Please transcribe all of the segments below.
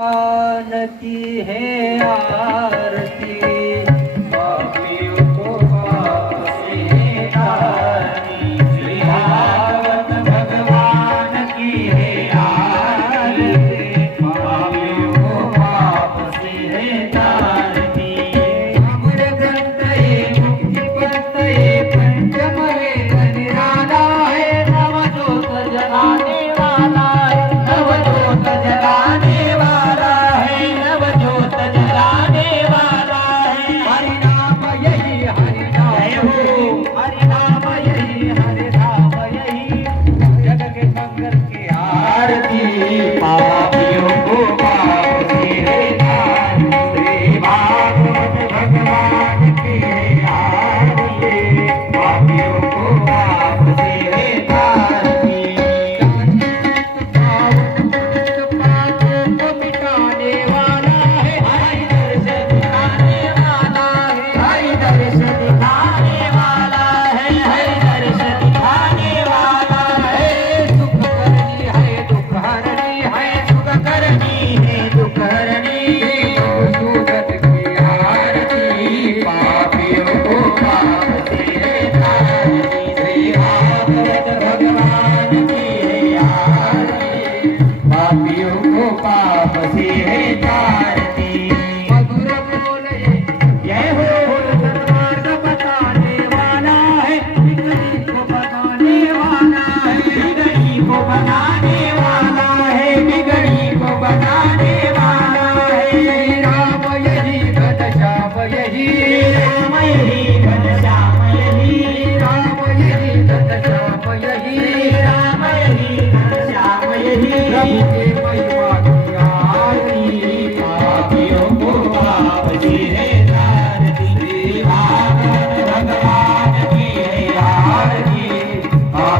आरती है आरती। हरि नाम यही हरि नाम पाप से है तार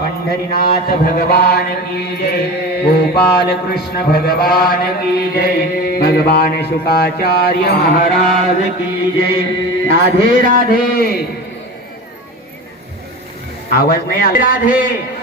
पंडरीनाथ भगवान की जय। गोपाल कृष्ण भगवान की जय। भगवान शुकाचार्य महाराज की जय। राधे राधे। आवाज़ में आ राधे।